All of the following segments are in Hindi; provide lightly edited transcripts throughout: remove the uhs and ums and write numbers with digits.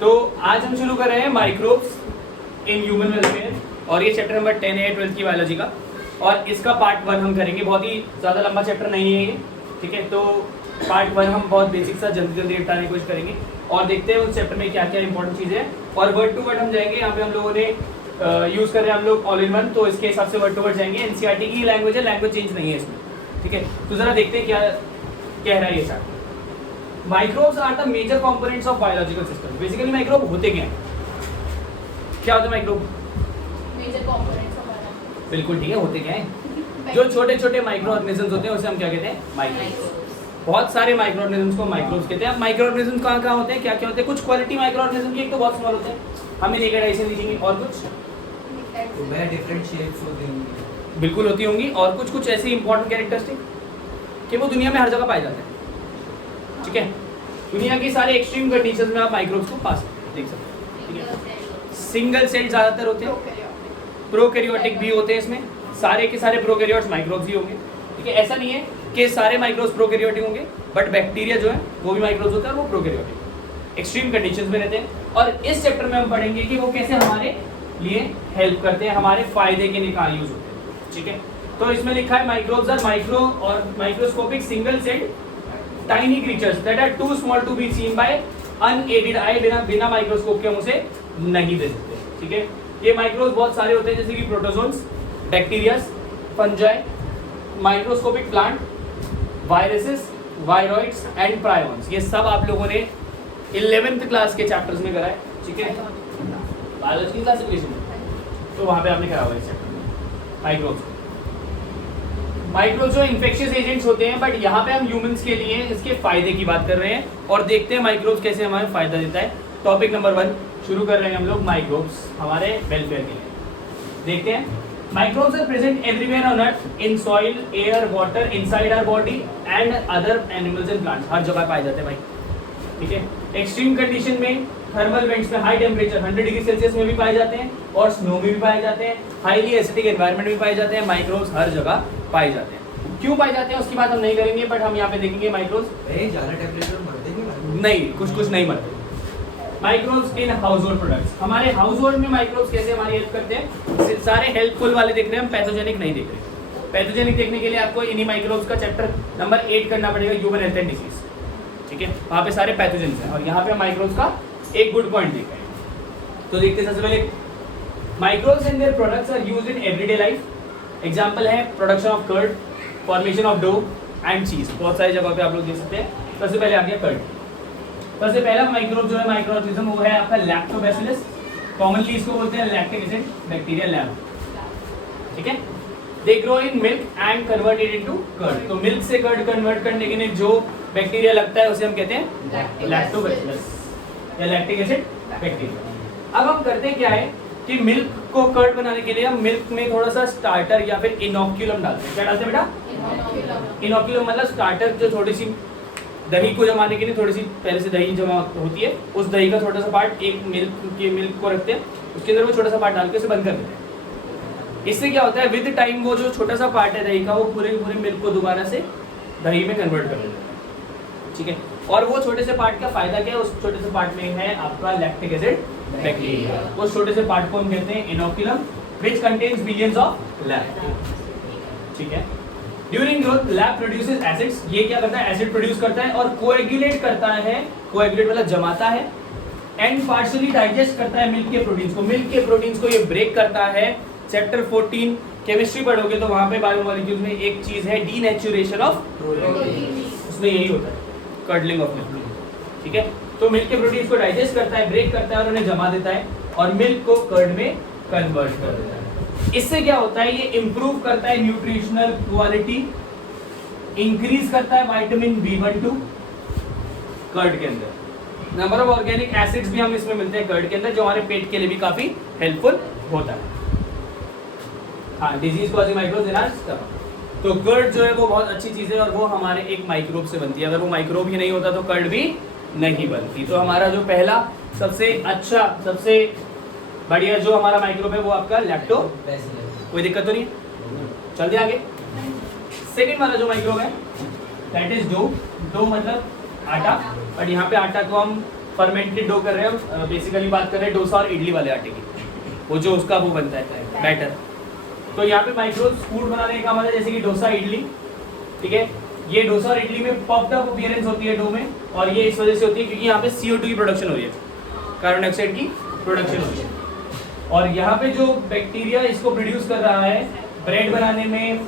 तो आज हम शुरू कर रहे हैं माइक्रोब्स इन ह्यूमन वेलफेयर और ये चैप्टर नंबर 10 है 12th की बायोलॉजी का। और इसका पार्ट 1 हम करेंगे। बहुत ही ज़्यादा लंबा चैप्टर नहीं है ये, ठीक है। तो पार्ट 1 हम बहुत बेसिक सा जल्दी जल्दी निपटाने की कोशिश करेंगे और देखते हैं उस चैप्टर में क्या क्या इंपॉर्टेंट चीज़ें हैं। और वर्ड टू वर्ड हम जाएंगे। यहाँ पे हम लोगों ने यूज़ कर रहे हैं हम लोग ऑल इन वन, तो इसके हिसाब से वर्ड टू वर्ड जाएंगे। एनसीईआरटी की लैंग्वेज है, लैंग्वेज चेंज नहीं है इसमें, ठीक है। तो ज़रा देखते हैं क्या कह रहा है ये chapter. Microbes are the major components of biological system. Basically microbe होते क्या हैं? क्या होते हैं microbe? Major components of biology. बिल्कुल ठीक है, होते क्या हैं? जो छोटे छोटे माइक्रो ऑर्गेनिजम्स होते हैं उसे हम क्या कहते हैं? माइक्रोब्स। बहुत सारे माइक्रो ऑर्गेनिजम्स को माइक्रोब्स कहते हैं। अब माइक्रो ऑर्गेनिजम्स कहाँ कहाँ होते हैं, क्या क्या होते हैं? कुछ क्वालिटी माइक्रो ऑर्गेनिज्म की एक तो बहुत स्मॉल होते हैं, हमें नेगेटाइजेशन लिखेंगे। और कुछ डिफरेंट शेप्स होती होंगी, बिल्कुल होती होंगी। और कुछ कुछ ऐसी इंपॉर्टेंट कैरेक्टरिस्टिक कि वो दुनिया में हर जगह पाए जाते हैं, ठीक है। दुनिया की सारे एक्सट्रीम कंडीशंस में आप माइक्रोब्स को पा सकते हैं, देख सकते हैं, ठीक है। सिंगल सेल ज़्यादातर होते हैं, प्रोकैरियोटिक भी होते हैं। इसमें सारे के सारे प्रोकैरियोट्स माइक्रोब्स ही होंगे, ठीक है। ऐसा नहीं है कि सारे माइक्रोब्स प्रोकैरियोटिक होंगे, बट बैक्टीरिया जो है वो भी माइक्रोब्स होता है और वो प्रोकैरियोटिक एक्सट्रीम कंडीशंस में रहते हैं। और इस चैप्टर में हम पढ़ेंगे कि वो कैसे हमारे लिए हेल्प करते हैं, हमारे फायदे के लिए कहाँ यूज होते हैं, ठीक है। तो इसमें लिखा है माइक्रोब्स आर माइक्रो और microscopic single celled tiny creatures that are too small to be seen by unaided eye. बिना माइक्रोस्कोप के हम उसे नहीं देख सकते, ठीक है। ये माइक्रोब्स बहुत सारे होते हैं, जैसे कि protozoans, bacterias, fungi, microscopic plant, viruses, viroids and prions. ये सब आप लोगों ने 11th क्लास के चैप्टर्स में करा है, ठीक है, बायोलॉजी की क्लासिफिकेशन में। तो वहाँ पे आपने करा हुआ है इस चैप्टर में माइक्रोब्स। माइक्रोब्स जो इन्फेक्शियस एजेंट्स होते हैं, बट यहाँ पे हम ह्यूमंस के लिए इसके फायदे की बात कर रहे हैं और देखते हैं माइक्रोब्स कैसे हमारे फायदा देता है। टॉपिक नंबर 1 शुरू कर रहे हैं हम लोग माइक्रोब्स हमारे वेलफेयर के लिए। देखते हैं। Microbes are present everywhere on earth, in soil, air, water, inside our body and other animals and plants. हर जगह पाए जाते हैं भाई, ठीक है। एक्सट्रीम कंडीशन में, थर्मल वेंट्स में, हाई टेम्परेचर 100 डिग्री सेल्सियस में भी पाए जाते हैं और स्नो में भी पाए जाते हैं। हाईली एसिडिक एनवायरनमेंट में पाए जाते हैं। माइक्रोब्स हर जगह पाए जाते हैं। क्यों पाए जाते हैं उसकी बात हम नहीं करेंगे, बट हम यहाँ पे देखेंगे माइक्रोब्स ज़्यादा टेम्परेचर में मरते नहीं, नहीं, कुछ कुछ नहीं मरते। Microbes in house hold products. हमारे हाउस होल्ड में माइक्रोब्स कैसे हमारी हेल्प करते हैं? सारे हेल्पफुल वाले देख रहे हैं हम, पैथोजेनिक नहीं देख रहे। पैथोजेनिक देखने के लिए आपको इन्हीं माइक्रोब्स का चैप्टर नंबर 8 करना पड़ेगा, ह्यूमन हेल्थ एंड डिसीज, ठीक है। वहाँ पे सारे पैथोजेंस हैं और यहाँ पे माइक्रोब्स का एक गुड पॉइंट देख रहे हैं। तो देखते हैं सबसे पहले microbes and their products are used in everyday life. Example है production of curd, formation of dough and cheese. बहुत सारी जगह पे आप लोग देख सकते हैं। सबसे पहले आ गया कर्ड। सबसे पहला माइक्रोब जो है माइक्रो ऑर्गेनिज्म वो है आपका लैक्टोबैसिलस। कॉमनली इसको बोलते हैं लैक्टिक एसिड बैक्टीरिया लैब, ठीक है। They grow in milk and converted into curd. तो मिल्क से कर्ड कन्वर्ट करने के लिए जो बैक्टीरिया लगता है उसे हम कहते हैं लैक्टोबैसिलस या लैक्टिक एसिड बैक्टीरिया। अब हम करते क्या है कि मिल्क को कर्ड बनाने के लिए हम मिल्क में थोड़ा सा स्टार्टर या फिर इनोक्यूलम डालते हैं। क्या डालते हैं बेटा? इनोक्यूलम मतलब स्टार्टर, जो थोड़ी सी दही को जमाने के लिए थोड़ी सी पहले से दही जमा होती है, उस दही का छोटा सा पार्ट एक मिल्क को रखते हैं, उसके अंदर वो छोटा सा पार्ट डाल के उसे बंद कर देते हैं। इससे क्या होता है, विद टाइम वो जो छोटा सा पार्ट है दही का वो पूरे मिल्क को दोबारा से दही में कन्वर्ट कर देता है, ठीक है। और वो छोटे से पार्ट का फायदा क्या है? उस छोटे से पार्ट में है आपका लैक्टिक एसिड बैक्टीरिया। उस छोटे से पार्ट को हम कहते हैं inoculum, which contains billions of lacto, ठीक है। During growth LAB produces acids. ये क्या करता है? एसिड प्रोड्यूस करता है और कोएगुलेट करता है, कोएगुलेट मतलब जमाता है, एंड पार्शियली डाइजेस्ट करता है मिल्क के प्रोटीन्स को। मिल्क के प्रोटीन्स को ये ब्रेक करता है। चैप्टर 14 केमिस्ट्री पढ़ोगे तो वहाँ पे बायोमोलिक्यूल्स में एक चीज है डीनेचुरेशन ऑफ प्रोटीन, उसमें यही होता है, कर्डलिंग ऑफ मिल्क, ठीक है। तो मिल्क के प्रोटीन्स को डाइजेस्ट करता है, ब्रेक करता है और उन्हें जमा देता है और मिल्क को कर्ड में कन्वर्ट कर देता है। इससे क्या होता है? ये इंप्रूव करता है न्यूट्रिशनल क्वालिटी, इंक्रीज करता है विटामिन B12 कर्ड के अंदर। नंबर ऑफ ऑर्गेनिक एसिड्स भी हम इसमें मिलते हैं कर्ड के अंदर, जो हमारे पेट के लिए भी काफी हेल्पफुल होता है। हाँ, डिजीज कॉजिंग माइक्रोब्स इलाज का। तो कर्ड जो है वो बहुत अच्छी चीज है और वो हमारे एक माइक्रोब से बनती है। अगर वो माइक्रोब ही नहीं होता तो कर्ड भी नहीं बनती। तो हमारा जो पहला सबसे अच्छा सबसे बढ़िया जो हमारा माइक्रोब है वो आपका लैक्टोबैसिलस। कोई दिक्कत तो नहीं? चल दिया आगे। सेकंड वाला जो माइक्रोब है दैट इज डो। डो मतलब आटा, बट यहाँ पे आटा को हम फर्मेंटेड डो कर रहे हैं हम, बेसिकली बात कर रहे हैं डोसा और इडली वाले आटे की, वो जो उसका वो बनता है बैटर। तो यहाँ पे माइक्रोब्स फूड बनाने का काम आता है, जैसे कि डोसा इडली, ठीक है। ये डोसा और इडली में पफ्ड अप अपीयरेंस होती है डो में, और ये इस वजह से होती है क्योंकि यहाँ पे CO2 की प्रोडक्शन हो रही है, कार्बन डाइऑक्साइड की प्रोडक्शन हो रही है। और यहाँ पे जो बैक्टीरिया इसको प्रोड्यूस कर रहा है ब्रेड बनाने में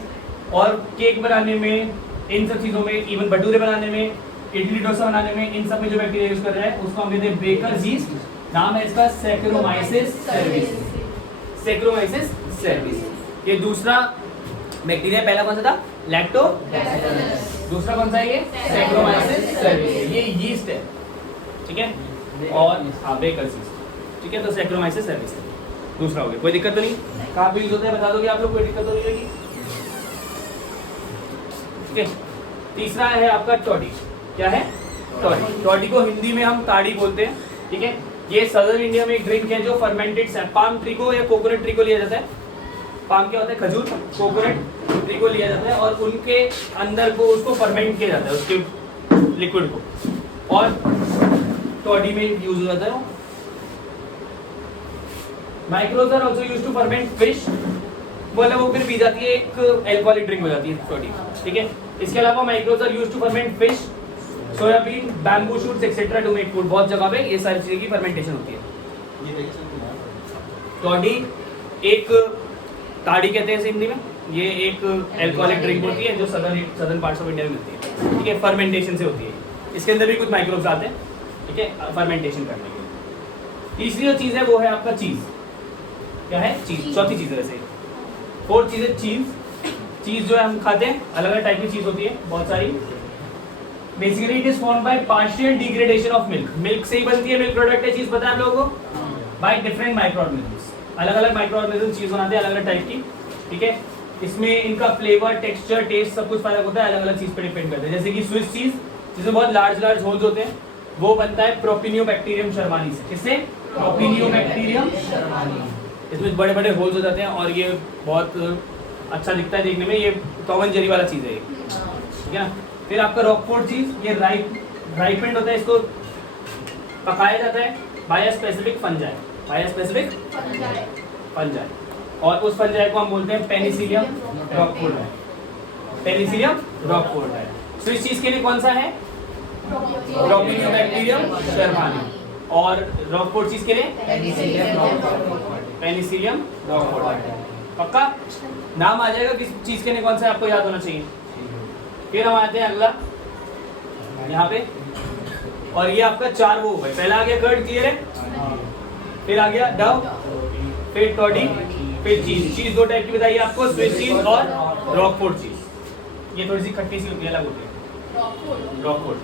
और केक बनाने में, इन सब चीज़ों में, इवन भटूरे बनाने में, इडली डोसा बनाने में, इन सब में जो बैक्टीरिया यूज कर रहा है उसको हम कहते हैं बेकर्स यीस्ट। नाम है इसका सैक्रोमाइसिस सर्विस। Saccharomyces service. ये दूसरा बैक्टीरिया, पहला कौन सा था? लैक्टो। दूसरा कौन सा है? ये सैक्रोमाइसिस सर्विस। ये यीस्ट है, ठीक है। और हाँ, बेकर्स यीस्ट, ठीक है। तो सैक्रोमाइसिस सर्विस दूसरा हो गया। कोई दिक्कत तो नहीं? कहाँ पे यूज होता है बता दोगे आप लोग? कोई दिक्कत तो नहीं होगी, ठीक है। तीसरा है आपका टॉडी। क्या है? टॉडी। टॉडी को हिंदी में हम ताड़ी बोलते हैं, ठीक है। ये सदर्न इंडिया में एक ड्रिंक है जो फर्मेंटेड पाम ट्री को या कोकोनट ट्री को लिया जाता है। पाम क्या होता है? खजूर। कोकोनट ट्री को लिया जाता है और उनके अंदर को उसको फर्मेंट किया जाता है, उसके लिक्विड को, और टॉडी में यूज हो जाता है वो। Microbes are also used to ferment fish. बोला वो फिर पी जाती है, एक अल्कोहलिक ड्रिंक हो जाती है टॉडी, ठीक है। इसके अलावा microbes are used to ferment fish, soybean, bamboo shoots etcetera to make food. बहुत जगह पे ये सारी चीज़ें की फर्मेंटेशन होती है। टॉडी एक ताड़ी कहते हैं हिंदी में। ये एक अल्कोहलिक ड्रिंक होती है जो सदर्न पार्ट्स ऑफ इंडिया में मिलती है, ठीक है। फर्मेंटेशन से होती है। इसके अंदर भी कुछ माइक्रोब्स आते हैं, ठीक है, फर्मेंटेशन करने के लिए। तीसरी जो चीज़ है वो है आपका चीज़। क्या है? चीज़। चौथी चीज़ है वैसे। फोर्थ चीज़ है चीज़। चीज़ जो है हम खाते हैं, अलग अलग टाइप की चीज़ होती है, बहुत सारी। Basically it is form by partial degradation of milk. Milk से ही बनती है, मिल्क प्रोडक्ट है चीज़, पता है आप लोगों को? By different micro organisms. अलग अलग माइक्रो ऑर्गेनिज्म चीज़ बनाते हैं, अलग अलग टाइप की, ठीक है। इसमें इनका फ्लेवर, टेक्सचर, टेस्ट सब कुछ फर्क होता है, अलग अलग चीज़ पे डिपेंड करता है। जैसे कि स्विस चीज़ जिसमें बहुत लार्ज होल्स होते हैं, वो बनता है प्रोपिनियोबैक्टीरियम शर्मानी से। किससे? प्रोपिनियोबैक्टीरियम शर्मानी। इसमें बड़े बड़े होल्स हो जाते हैं और ये बहुत अच्छा दिखता है देखने में। ये टॉम एंड जेरी वाला चीज़ है ये, ठीक है। फिर आपका रॉकफोर्ड चीज़, ये राइपेंड होता है, इसको पकाया जाता है by specific fungi. By specific fungi, और उस फंजाई को हम बोलते हैं पेनिसिलियम रॉकफोर्ड है। पेनिसिलियम रॉकफोर्ड है। स्विस चीज़ के लिए कौन सा है? प्रोपिनियोबैक्टीरियम शर्मानी। और रॉकफोर्ड चीज़ के लिए पेनिसिलियम रॉकफोर्ड। पक्का नाम आ जाएगा किस चीज़ के लिए कौन सा, आपको याद होना चाहिए। फिर हम आते हैं अगला यहाँ पे, और ये आपका 4 वो है। पहला आ गया कर्ड, क्लियर है। फिर आ गया डव, फिर टॉडी, फिर चीज। चीज दो टाइप की बताइए आपको, स्विस चीज और रॉकफोर्ड चीज। ये थोड़ी सी खट्टी सी होती है, अलग होती है Rockford.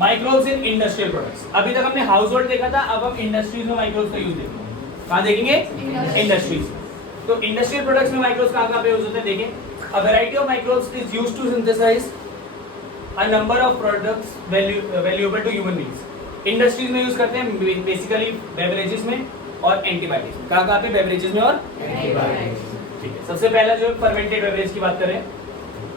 Microbes in industrial products. अभी तक हमने हाउस होल्ड देखा था, अब हम इंडस्ट्रीज में माइक्रोब्स का यूज देखेंगे। कहाँ देखेंगे? इंडस्ट्रीज। तो इंडस्ट्रियल प्रोडक्ट्स में माइक्रोब्स कहाँ पे यूज होते हैं देखें। A variety of microbes is used to synthesize a number of products valuable to human beings. Industries में यूज करते हैं बेसिकली बेवरेजेस में और एंटीबायोटिक्स में। कहाँ पे? बेवरेजेस में और एंटीबायोटिक्स, ठीक है। सबसे पहला जो फर्मेंटेड बेवरेज की बात करें,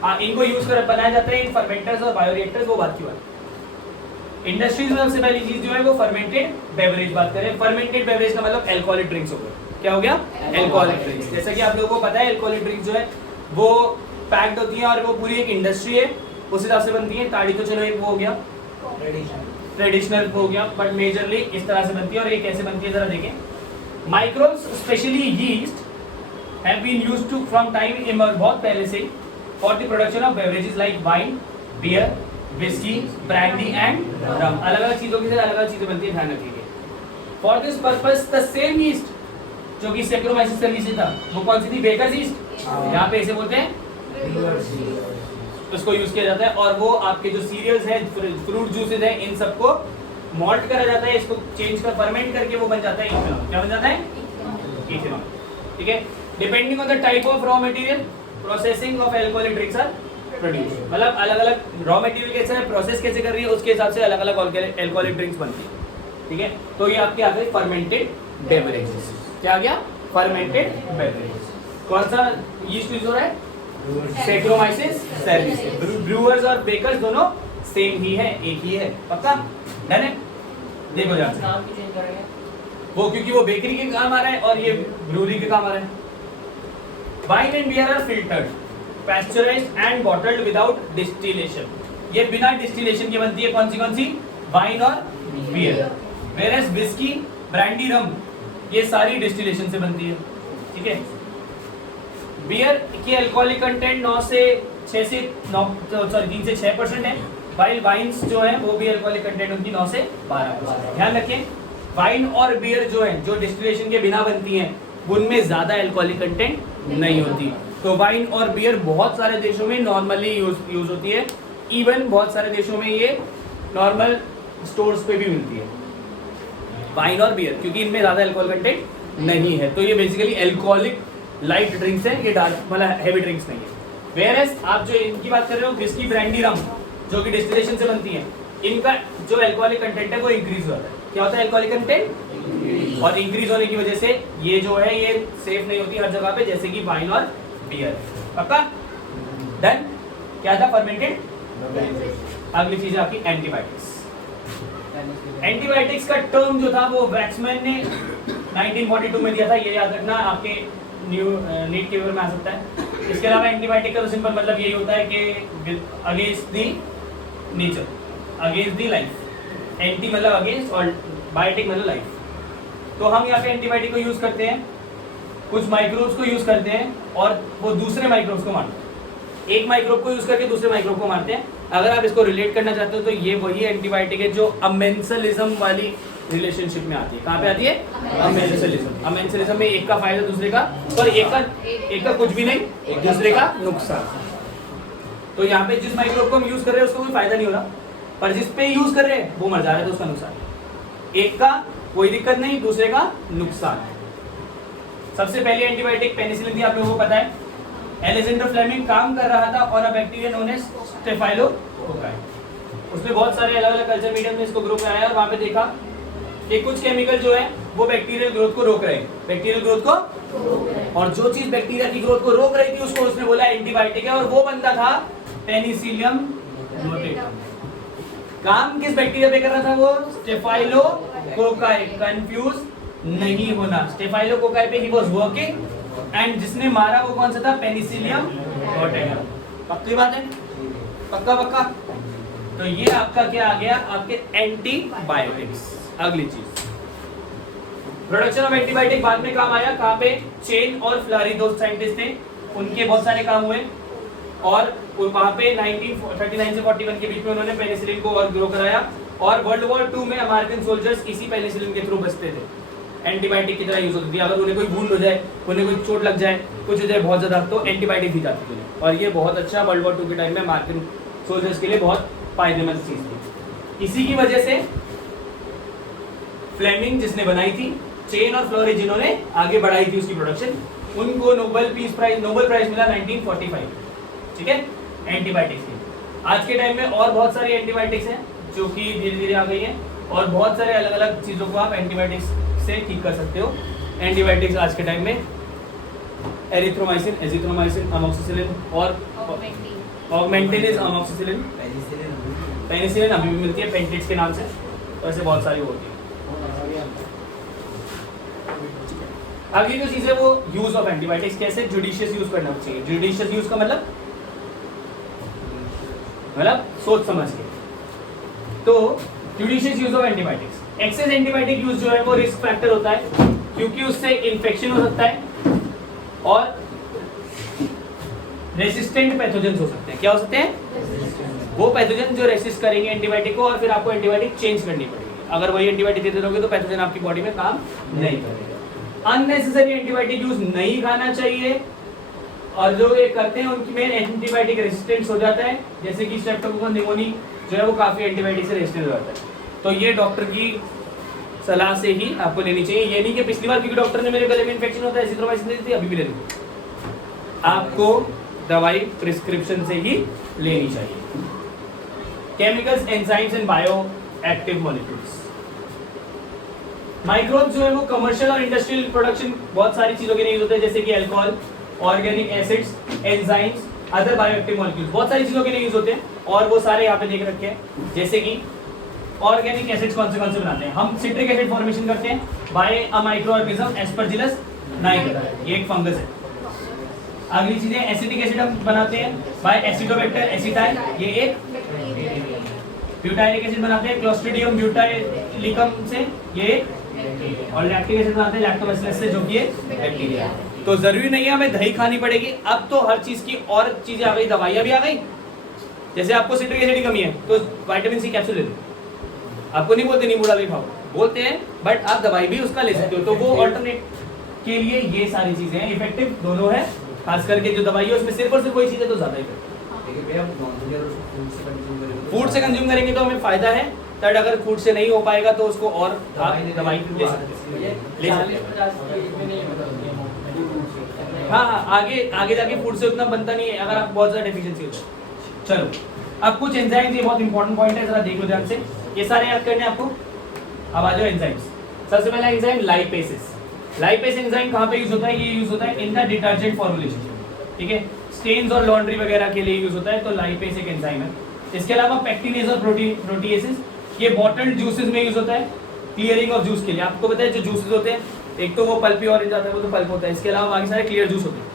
हाँ, इनको यूज कर बनाया जाता है इन फर्मेंटर्स और बायोरिएक्टर्स, वो बात की बात। इंडस्ट्रीज में सबसे पहली चीज जो है वो फर्मेंटेड बेवरेज बात करें। फर्मेंटेड बेवरेज का मतलब अल्कोहलिक ड्रिंक्स हो गया। क्या हो गया? Alcoholic drinks. जैसा कि आप लोगों को पता है, अल्कोहलिक ड्रिंक्स जो है वो पैक्ड होती है और वो पूरी एक इंडस्ट्री है, उस हिसाब से बनती है। ताड़ी तो चलो एक वो हो गया, ट्रेडिशनल हो गया, बट मेजरली इस तरह से बनती है। और ये कैसे बनती है जरा देखें। Microbes especially yeast have been used to from time immemorial, बहुत पहले से, for the production of beverages like wine, beer, whisky, brandy and rum. अलग अलग चीज़ों की अलग अलग चीज़ें बनती है, ध्यान रखिए। For this purpose the same yeast जो कि सैक्रोमाइसिस सर्विस था, वो कौन सी थी? Baker's yeast. यहाँ पे इसे बोलते हैं उसको यूज किया जाता है। और वो आपके जो सीरियल्स है, फ्रूट जूसेस है, इन सबको मॉल्ट करा जाता है, इसको चेंज कर फर्मेंट करके वो बन जाता है इथेनॉल। क्या बन जाता है? इथेनॉल, ठीक है। Depending on the type of raw material, processing of alcoholic drinks are produce. मतलब अलग अलग रॉ मटेरियल कैसे है, प्रोसेस कैसे कर रही है, उसके हिसाब से अलग अलग अल्कोहलिक ड्रिंक्स बनती है, ठीक है। तो ये आपके आ गए फर्मेंटेड बेवरेजेस। क्या आ गया? Fermented beverages. कौन सा यीस्ट यूज हो रहा है? Saccharomyces service. ब्रूअर्स और बेकर्स दोनों सेम ही है, एक ही है। पक्का? डन है? देखो ध्यान से, नाम क्यों चेंज करेंगे? वो क्योंकि वो बेकरी के काम आ रहा है और ये ब्रूरी के काम आ रहा है। Wine and beer are filtered, pasteurised and bottled without distillation. ये बिना डिस्टिलेशन की बनती है। कौन सी? वाइन और beer. Whereas whisky, brandy, rum, ये सारी डिस्टिलेशन से बनती है। ठीक है। बियर की अल्कोहलिक कंटेंट 3 से 6% है, वाइल वाइन्स जो है वो भी अल्कोहलिक कंटेंट उनकी 9 से 12%। ध्यान रखें, वाइन और बियर जो है जो डिस्टिलेशन के बिना बनती हैं उनमें ज्यादा अल्कोहलिक कंटेंट नहीं होती। तो वाइन और बियर बहुत सारे देशों में नॉर्मली यूज होती है। इवन बहुत सारे देशों में ये नॉर्मल स्टोर्स पे भी मिलती है, वाइन और बियर, क्योंकि इनमें ज्यादा अल्कोहल कंटेंट नहीं है। तो ये बेसिकली अल्कोहलिक लाइट ड्रिंक्स है, ये डार्क मतलब हैवी ड्रिंक्स नहीं है। वेयरएज आप जो इनकी बात कर रहे हो, विस्की, ब्रांडी, रम, जो कि डिस्टिलेशन से बनती है, इनका जो अल्कोहलिक कंटेंट है वो इंक्रीज होता है। क्या होता है अल्कोहलिक कंटेंट? और इंक्रीज होने की वजह से ये जो है ये सेफ नहीं होती हर जगह पे, जैसे कि वाइन और बियर। पक्का? डन? क्या था? फर्मेंटेड। अगली चीज है आपकी एंटीबायोटिक्स। एंटीबायोटिक्स का टर्म जो था वो वैक्समैन ने 1942 में दिया था, ये याद रखना, आपके नीट के पेपर में आ सकता है। इसके अलावा एंटीबायोटिक का तो सिंपल मतलब यही होता है कि against the nature, against the life. Anti मतलब अगेंस्ट और बायोटिक मतलब लाइफ। तो हम यहाँ पे एंटीबायोटिक को यूज करते हैं, कुछ माइक्रोब्स को यूज करते हैं और वो दूसरे माइक्रोब्स को मारते हैं। एक माइक्रोब को यूज करके दूसरे माइक्रोब को मारते हैं। अगर आप इसको रिलेट करना चाहते हो तो ये वही एंटीबायोटिक है जो अमेंसलिज्म वाली रिलेशनशिप में आती है। कहाँ पे आती है? अमेंसलिज्म। अमेंसलिज्म में एक का फायदा दूसरे का, पर एक का कुछ भी नहीं, एक दूसरे का नुकसान। तो यहाँ पे जिस माइक्रोब को हम यूज कर रहे हैं उसको कोई फायदा नहीं हो रहा, पर जिस पे यूज कर रहे हैं वो मर जा रहा है तो उसका नुकसान। एक का कोई दिक्कत नहीं, दूसरे का नुकसान। सबसे पहले एंटीबायोटिक पेनिसिलिन थी, आप लोगों को पता है। एलेक्जेंडर फ्लेमिंग काम कर रहा था और a bacteria known as staphylococci. उसने बहुत सारे अलग अलग कल्चर मीडियम में इसको ग्रो कराया और वहां पे देखा कि कुछ केमिकल जो है वो बैक्टीरियल ग्रोथ को रोक रहे हैं, बैक्टीरियल ग्रोथ को, और जो चीज बैक्टीरिया की ग्रोथ को रोक रही थी उसको उसने बोला एंटीबायोटिक है, और वो बनता था पेनिसिलियम नोटेटम। काम किस बैक्टीरिया पे कर रहा था वो? स्टेफाइलोकोकाई। कंफ्यूज नहीं होना, स्टेफाइलोकोकाई पे ही वाज वर्किंग, एंड जिसने मारा वो कौन सा था? Penicillium notatum. पक्की बात है? पक्का पक्का। तो ये आपका क्या आ गया? आपके एंटीबायोटिक्स। अगली चीज, प्रोडक्शन ऑफ एंटीबायोटिक बाद में काम आया। कहाँ पे? चेन और फ्लारी दो साइंटिस्ट थे, उनके बहुत सारे काम हुए, और वहां पे 1939 से 41 के बीच में उन्होंने पेनिसिलिन को और ग्रो कराया। और वर्ल्ड वॉर 2 में अमेरिकन सोल्जर्स इसी पेनिसिलिन के थ्रू बचते थे। एंटीबायोटिक की तरह यूज होती थी। अगर उन्हें कोई वुंड हो जाए, उन्हें कोई चोट लग जाए, कुछ हो जाए बहुत ज्यादा, तो एंटीबायोटिक दी जाती थी। और ये बहुत अच्छा वर्ल्ड वॉर 2 के टाइम में अमेरिकन सोल्जर्स के लिए बहुत फायदेमंद चीज थी। इसी की वजह से फ्लेमिंग जिसने बनाई थी, चेन और फ्लोरी जिन्होंने आगे बढ़ाई थी उसकी प्रोडक्शन, उनको नोबेल प्राइज मिला 1945। ठीक है, एंटीबायोटिक्स की। आज के टाइम में और बहुत सारी एंटीबायोटिक्स हैं जो कि धीरे धीरे आ गई हैं, और बहुत सारे अलग अलग चीजों को आप एंटीबायोटिक्स से ठीक कर सकते हो। एंटीबायोटिक्स आज के टाइम में एरिथ्रोमाइसिन, एजिथ्रोमाइसिन, अमोक्सिसिलिन और ऑगमेंटिन इज अमोक्सिसिलिन। पेनिसिलिन अभी भी मिलती है पेंटिट्स के नाम से, तो ऐसे बहुत सारी होती है। अगली जो चीज है वो यूज ऑफ एंटीबायोटिक्स, कैसे जुडिशियस यूज करना चाहिए। जुडिशियस यूज का मतलब सोच समझ के। तो judicious use of antibiotics, excess antibiotic use जो है वो रिस्क फैक्टर होता है, क्योंकि उससे इन्फेक्शन हो सकता है और रेसिस्टेंट पैथोजेंस हो सकते हैं। क्या हो सकते हैं? वो पैथोजन जो रेसिस्ट करेंगे एंटीबायोटिक को, और फिर आपको एंटीबायोटिक चेंज करनी पड़ेगी। अगर वही एंटीबायोटिक देते रहोगे तो पैथोजन आपकी बॉडी में काम नहीं करेगा। अननेसेसरी एंटीबायोटिक यूज नहीं करना चाहिए, और जो ये करते हैं उनकी में एंटीबायोटिक रेजिस्टेंस हो जाता है, जैसे कि स्ट्रेप्टोकोकस निमोनी जो है वो काफी एंटीबायोटिक से रेजिस्टेंस हो जाता है। तो ये डॉक्टर की सलाह से ही आपको लेनी चाहिए। ये नहीं कि पिछली बार क्योंकि डॉक्टर ने मेरे गले में इन्फेक्शन होता है एजिथ्रोमाइसिन दी थी अभी भी ले लूं। आपको दवाई प्रिस्क्रिप्शन से ही लेनी चाहिए। Chemicals, enzymes and bio active molecules. Microbe जो है वो कमर्शियल और इंडस्ट्रियल प्रोडक्शन बहुत सारी चीजों के लिए यूज होते हैं, जैसे कि alcohol, organic acids, enzymes, other bioactive molecules, बहुत सारी चीजों के लिए यूज होते हैं, और वो सारे यहाँ पे देख रखे हैं। जैसे कि ऑर्गेनिक एसिड्स कौन से बनाते हैं? हम सिट्रिक एसिड फॉर्मेशन करते हैं by a micro organism aspergillus niger, ये एक फंगस है। अगली चीजें एसिटिक एसिड हम बनाते हैं बाय एसिडोबैक्टर एसिटाइल, ये एक। ब्यूटाइलिक एसिड बनाते हैं क्लोस्ट्रिडियम ब्यूटाइलिकम से, ये एक। और लैक्टिक एसिड बनाते हैं लैक्टोबैसिलस से, जो कि ये बैक्टीरिया। तो जरूरी नहीं है हमें दही खानी पड़ेगी, अब तो हर चीज की और चीजें आ गई, दवाइयाँ भी आ गई। जैसे आपको सिट्रिक एसिड की कमी है तो विटामिन सी कैप्सूल ले लो, आपको नहीं बोलते नींबू डाल के खाओ, बोलते हैं, बट आप दवाई भी उसका ले सकते हो। तो वो ऑल्टरनेट के लिए ये सारी चीजें हैं, इफेक्टिव दोनों है। खास करके जो दवाई है उसमें सिर्फ और सिर्फ कोई चीज है तो ज्यादा इफेक्टिव। फूड से कंज्यूम करेंगे तो हमें फायदा है, बट अगर फूड से नहीं हो पाएगा तो उसको और आप दवाई ले सकते हैं। हाँ, आगे जाके फूड से उतना बनता नहीं है अगर आप बहुत ज्यादा डेफिशिएंसी हो। चलो अब कुछ एंजाइम्स, ये बहुत इंपॉर्टेंट पॉइंट है, जरा देख लो ध्यान से, ये सारे याद करने आपको। अब आ जाओ एंजाइम्स। सबसे पहला एंजाइम लाइपेसेस। लाइपेस एंजाइम कहाँ पे यूज होता है? ये यूज होता है इन द डिटर्जेंट फॉर्मुलेशन, ठीक है, स्टेन्स और लॉन्ड्री वगैरह के लिए यूज होता है, तो लाइपेस एक एंजाइम है। इसके अलावा पेक्टिनेज और प्रोटीएसेस, ये बॉटल्ड जूसेस में यूज होता है क्लियरिंग ऑफ जूस के लिए। आपको पता है जो जूसेस होते हैं, एक तो वो पल्पी ऑरेंज आता है, वो तो पल्प होता है, इसके अलावा बाकी सारे क्लियर जूस होते हैं,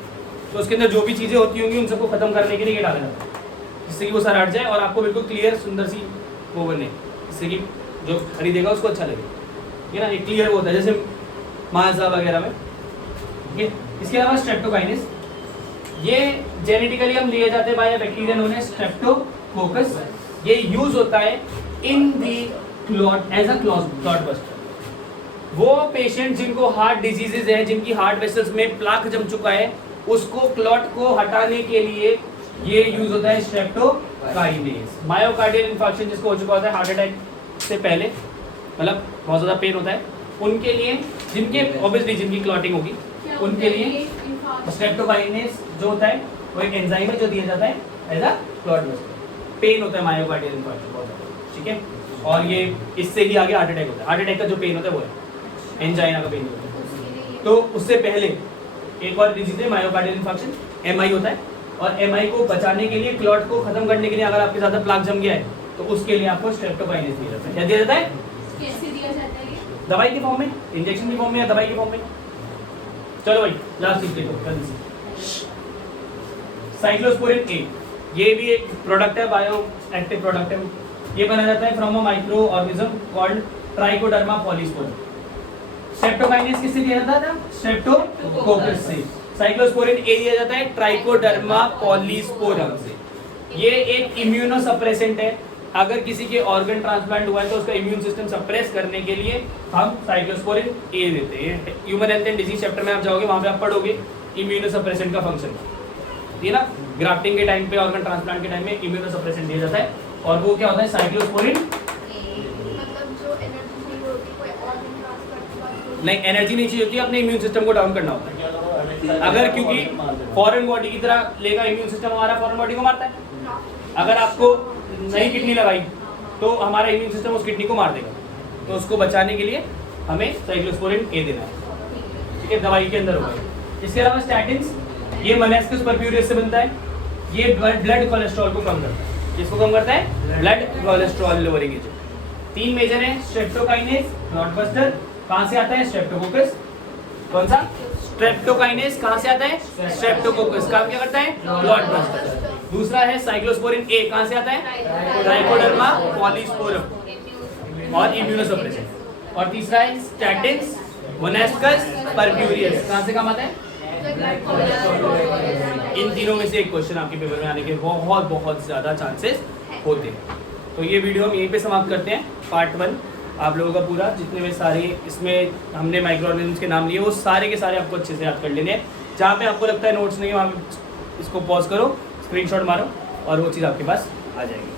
तो उसके अंदर जो भी चीज़ें होती होंगी उन सबको खत्म करने के लिए ये डाला जाता है, जिससे कि वो सारा हट जाए और आपको बिल्कुल क्लियर सुंदर सी वो बने, जिससे कि जो खरीदेगा उसको अच्छा लगे, ठीक है ना। ये क्लियर होता है जैसे माजा वगैरह में, ठीक है। इसके अलावा स्ट्रेप्टोकाइनेस, ये जेनेटिकली हम लिए जाते हैं by bacteria known as streptococcus. ये यूज होता है in the clot as a clot buster. वो पेशेंट जिनको हार्ट डिजीजेज है, जिनकी हार्ट वेसल्स में प्लाक जम चुका है, उसको क्लॉट को हटाने के लिए ये यूज होता है स्ट्रेप्टोकाइनेस। मायोकार्डियल इंफार्क्शन जिसको हो चुका होता है हार्ट अटैक से पहले, मतलब बहुत ज़्यादा पेन होता है, उनके लिए, जिनके ऑब्वियसली जिनकी क्लॉटिंग होगी उनके लिए स्ट्रेप्टोकाइनेस जो होता है वो एक एंजाइम है जो दिया जाता है as a clot buster. Pain होता है मायोकार्डियल इंफार्क्शन बहुत ज़्यादा, ठीक है, और ये इससे ही आगे हार्ट अटैक होता है। हार्ट अटैक का जो पेन होता है वो है एंजाइना का पेन होता है। तो उससे पहले एक और डिजीज है मायोकार्डियल इंफार्क्शन, एमआई होता है, और एमआई को बचाने के लिए, क्लॉट को खत्म करने के लिए, अगर आपके ज़्यादा प्लाक जम गया है तो उसके लिए आपको स्ट्रेप्टोकाइनेस दिया जाता है। क्या दिया जाता है? कैसे दिया जाता है ये? दवाई के फॉर्म में, इंजेक्शन के फॉर्म में या दवाई के फॉर्म में। चलो भाई लास्ट चीज देखो जल्दी से, साइक्लोस्पोरिन ए, ये भी एक प्रोडक्ट है, बायो एक्टिव प्रोडक्ट है। ये बनाया जाता है from a micro organism called trichoderma polysporum. Streptokinase किससे दिया जाता था? स्ट्रेप्टोकोकस से। साइक्लोस्पोरिन ए दिया जाता है ट्राइकोडर्मा पॉलीस्पोरम से। ये एक इम्यूनोसप्रेसेंट है, अगर किसी के ऑर्गन ट्रांसप्लांट हुआ है तो उसका इम्यून सिस्टम सप्रेस करने के लिए हम साइक्लोस्पोरिन ए देते हैं। Human health and disease chapter में आप जाओगे, वहाँ पे आप पढ़ोगे इम्यूनोसप्रेसेंट का फंक्शन, ठीक है ना। ग्राफ्टिंग के टाइम पे, ऑर्गन ट्रांसप्लांट के टाइम में इम्यूनोसप्रेसेंट दिया जाता है, और वो क्या होता है? साइक्लोस्पोरिन। मतलब जो एनर्जी चाहिए होती है कोई ऑर्गन ट्रांसप्लांट के बाद, नहीं, एनर्जी नहीं चाहिए होती है, अपने इम्यून सिस्टम को डाउन करना होता है। अगर क्योंकि फॉरेन बॉडी की तरह लेगा इम्यून सिस्टम, हमारा फॉरेन बॉडी को मारता है। अगर आपको नई किडनी लगाई तो हमारा इम्यून सिस्टम उस किडनी को मार देगा, तो उसको बचाने के लिए हमें साइक्लोस्पोरिन ए देना है, ठीक है, दवाई के अंदर होगा। इसके अलावा स्टैटिन्स, ये मोनास्कस परप्यूरियस से बनता है। ये ब्लड कोलेस्ट्रॉल को कम करता है। किसको कम करता है? Blood cholesterol lowering agent. 3 major है, स्ट्रेप्टोकाइनेस, क्लॉट बस्टर। कहाँ से आता है? स्ट्रेप्टोकोकस। कौन सा? स्ट्रेप्टोकाइनेस। कहाँ से आता है? स्ट्रेप्टोकोकस। काम क्या करता है? Clot buster. दूसरा है साइक्लोस्पोरिन ए, कहाँ से आता है? ट्राइकोडर्मा पॉलीस्पोरम और इम्यूनोसप्रेसेंट। और तीसरा है स्टैटिन्स, मोनास्कस परप्यूरियस। कहाँ से काम आता है? इन तीनों में से एक क्वेश्चन आपके पेपर में आने के बहुत बहुत ज़्यादा चांसेस होते हैं। तो ये वीडियो हम यहीं पे समाप्त करते हैं, पार्ट 1 आप लोगों का पूरा, जितने में सारे इसमें हमने माइक्रो ऑर्गेनिज्म्स के नाम लिए वो सारे के सारे आपको अच्छे से याद कर लेने हैं। जहाँ पे आपको लगता है नोट्स नहीं है वहाँ इसको पॉज करो, स्क्रीनशॉट मारो और वो चीज़ आपके पास आ जाएगी।